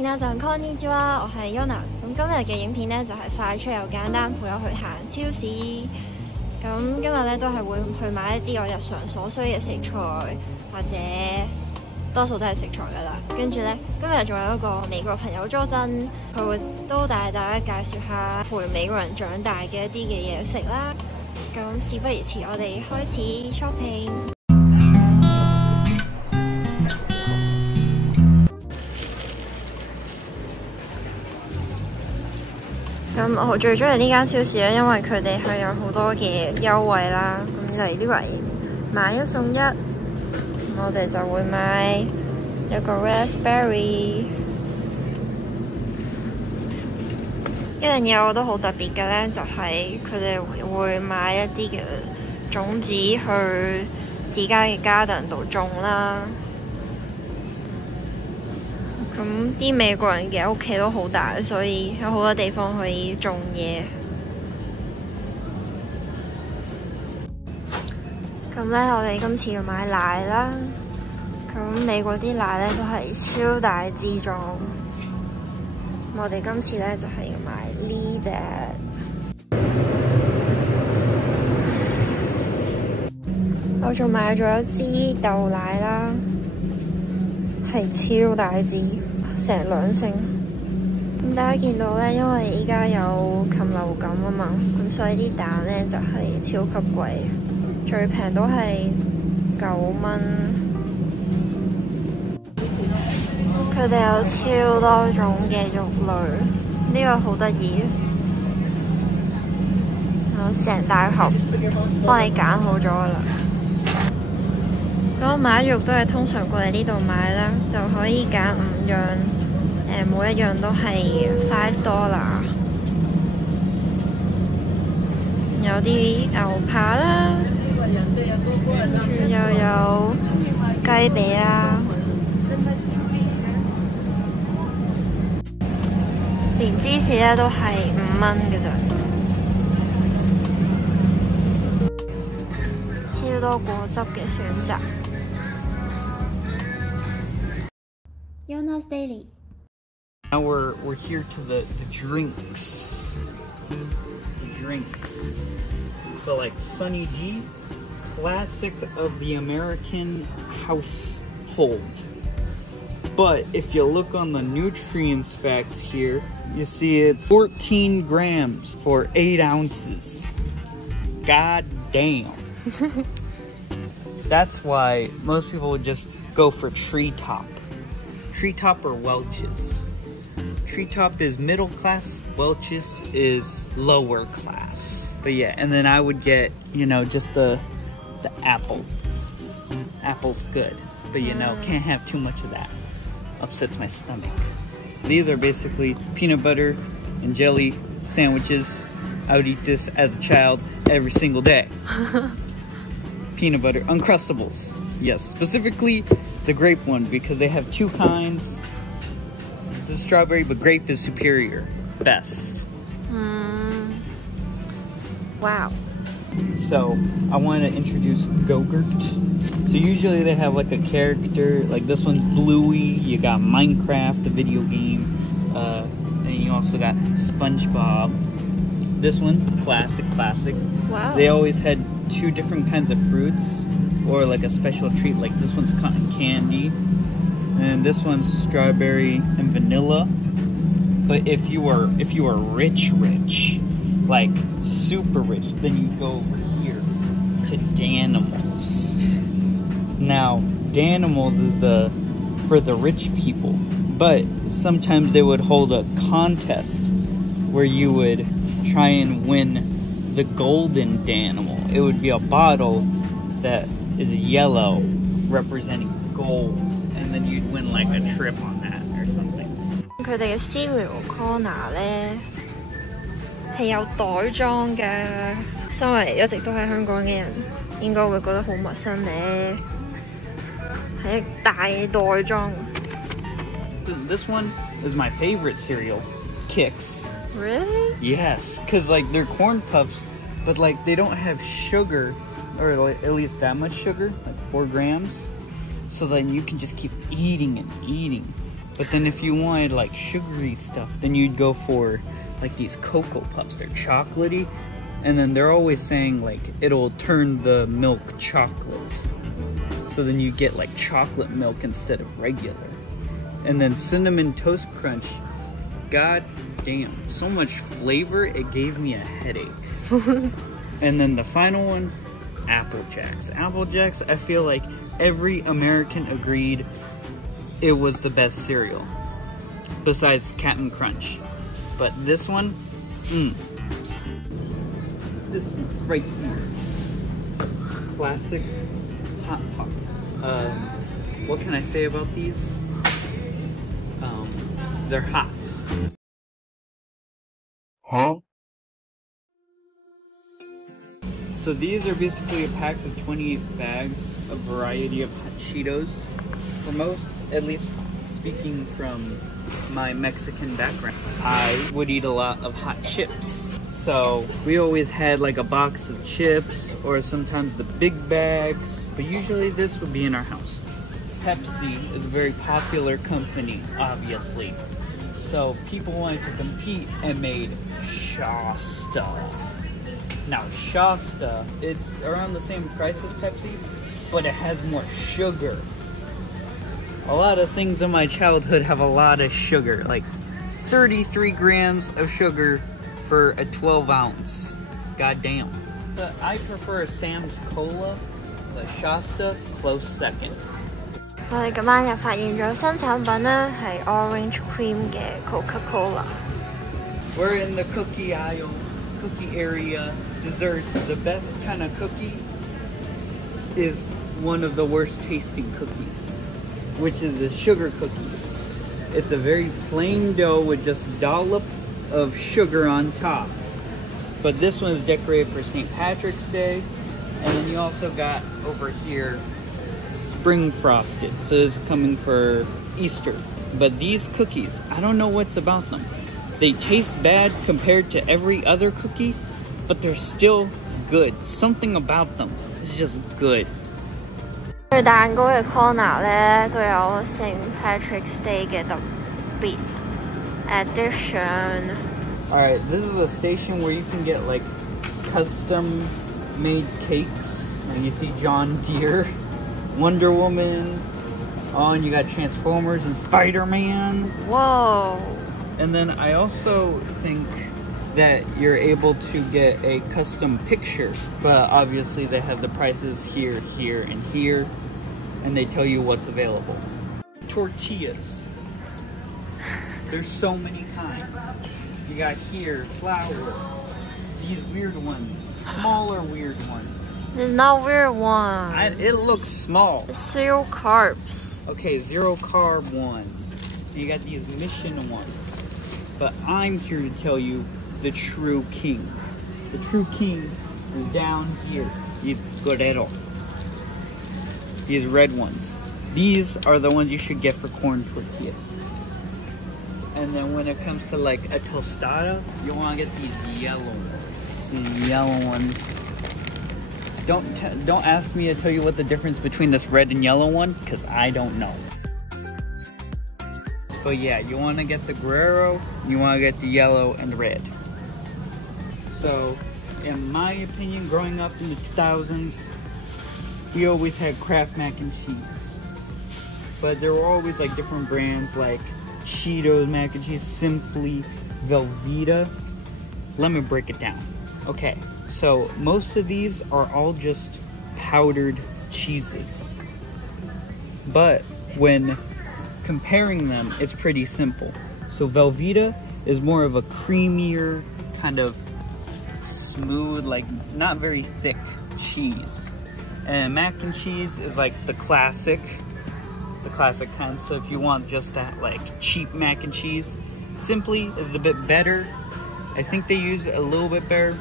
然後就 Konnichiwa，我係 Yona。咁今日嘅影片咧就係快出又簡單，陪我去行超市。咁今日咧都係會去買一啲我日常所需嘅食材，或者多數都係食材噶啦。跟住咧，今日仲有一個美國朋友坐鎮，佢會都帶大家介紹下陪美國人長大嘅一啲嘅嘢食啦。咁事不宜遲，我哋開始 shopping。咁我最中意呢間超市咧，因為佢哋係有好多嘅優惠啦。咁例如呢個係買一送一，我哋就會買一個 raspberry。一樣嘢我覺得好特別嘅咧，就係佢哋會買一啲嘅種子去自家嘅 garden 度種啦。咁啲美國人嘅屋企都好大，所以有好多地方可以種嘢。咁咧，我哋今次要買奶啦。咁美國啲奶咧都係超大支裝。我哋今次咧就係要買呢隻。我仲買咗一支豆奶啦。係超大支，成2升。咁大家見到咧，因為依家有禽流感啊嘛，咁所以啲蛋咧就係超級貴，最平都係9蚊。佢哋有超多種嘅肉類，呢個好得意，有成大盒幫你揀好咗噶啦。咁買肉都係通常過嚟呢度買啦，就可以揀5樣，每一樣都係$5。有啲牛扒啦，又有雞髀啦，連芝士咧都係5蚊嘅咋，超多果汁嘅選擇。Yona's Daily. Now we're here to the drinks. The drinks. So like Sunny D, classic of the American household. But if you look on the nutrients facts here, you see it's 14 grams for 8 ounces. God damn. That's why most people would just go for Treetop. Treetop or Welch's. Treetop is middle class, Welch's is lower class. But yeah, and then I would get, you know, just the apple. Apple's good, but you know, can't have too much of that. Upsets my stomach. These are basically peanut butter and jelly sandwiches. I would eat this as a child every single day. Peanut butter, Uncrustables. Yes, specifically the grape one, because they have 2 kinds. The strawberry, but grape is superior. Best. Wow. So I wanted to introduce Go-Gurt. So usually they have like a character, like this one's Bluey. You got Minecraft, the video game. And you also got SpongeBob. This one, classic. Wow. They always had 2 different kinds of fruits, or like a special treat, like this one's cotton candy, and this one's strawberry and vanilla. But if you are rich, like super rich, then you go over here to Danimals. Now, Danimals is for the rich people, but sometimes they would hold a contest where you would try and win the golden Danimal. It would be a bottle that is yellow representing gold, and then you'd win like a trip on that or something. 佢哋嘅 cereal corner 咧係有袋裝嘅，身為一直都喺香港嘅人，應該會覺得好陌生咧。係一大袋裝。This one is my favorite cereal, Kix. Really? Yes, because like they're corn puffs, but like they don't have sugar, or like, at least that much sugar, like 4 grams. So then you can just keep eating and eating. But then if you wanted like sugary stuff, then you'd go for like these Cocoa Puffs. They're chocolatey, and then they're always saying like it'll turn the milk chocolate. So then you get like chocolate milk instead of regular. And then Cinnamon Toast Crunch, god damn, so much flavor, it gave me a headache. And then the final one, Apple Jacks. Apple Jacks, I feel like every American agreed it was the best cereal, besides Cap'n Crunch. But this one, this right here, classic Hot Pockets. What can I say about these? They're hot. Huh? So these are basically a pack of 28 bags, a variety of hot Cheetos. For most, at least speaking from my Mexican background, I would eat a lot of hot chips. So we always had like a box of chips or sometimes the big bags, but usually this would be in our house. Pepsi is a very popular company, obviously. So people wanted to compete and made Shasta. Now Shasta, it's around the same price as Pepsi, but it has more sugar. A lot of things in my childhood have a lot of sugar, like 33 grams of sugar for a 12 ounce. God damn. But I prefer Sam's Cola, but Shasta, close second. 我哋今晚又發現咗新產品咧，係 Orange Cream 嘅 Coca-Cola。 We're in the cookie aisle, cookie area, dessert. The best kind of cookie is one of the worst tasting cookies, which is a sugar cookie. It's a very plain dough with just a dollop of sugar on top. But this one is decorated for St. Patrick's Day. And then you also got over here spring frosted, so it's coming for Easter. But these cookies, I don't know what's about them. They taste bad compared to every other cookie, but they're still good. Something about them is just good. 佢蛋糕嘅 corner 咧都有 St. Patrick's Day 嘅特別 edition。 Alright, this is a station where you can get like custom made cakes. And you see John Deere, Wonder Woman, oh, and you got Transformers and Spider-Man. Whoa! And then I also think that you're able to get a custom picture, but obviously they have the prices here, here, and here, and they tell you what's available. Tortillas. There's so many kinds. You got here, flour, these weird ones, smaller weird ones. There's not weird one. It looks small. It's 0 carbs. Okay, 0 carb one. You got these mission ones. But I'm here to tell you the true king. The true king is down here. These Guerrero. These red ones. These are the ones you should get for corn tortilla. And then when it comes to like a tostada, you want to get these yellow ones. These yellow ones. Don't ask me to tell you what the difference between this red and yellow one, because I don't know. But yeah, you want to get the Guerrero, you want to get the yellow and red. So, in my opinion, growing up in the 2000s, we always had Kraft mac and cheese. But there were always like different brands like Cheetos mac and cheese, Simply, Velveeta. Let me break it down. Okay, so most of these are all just powdered cheeses. But when comparing them, it's pretty simple. So Velveeta is more of a creamier, kind of smooth, like not very thick cheese. And mac and cheese is like the classic kind. So if you want just that like cheap mac and cheese, Simply is a bit better. I think they use a little bit better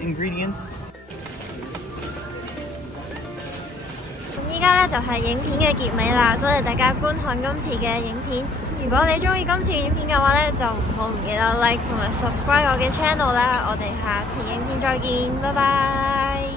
ingredients. 依家咧就係影片嘅結尾啦，多謝大家觀看今次嘅影片。如果你中意今次嘅影片嘅話咧，就唔記得 like 同埋 subscribe 我嘅 channel 啦。我哋下次影片再見，拜拜。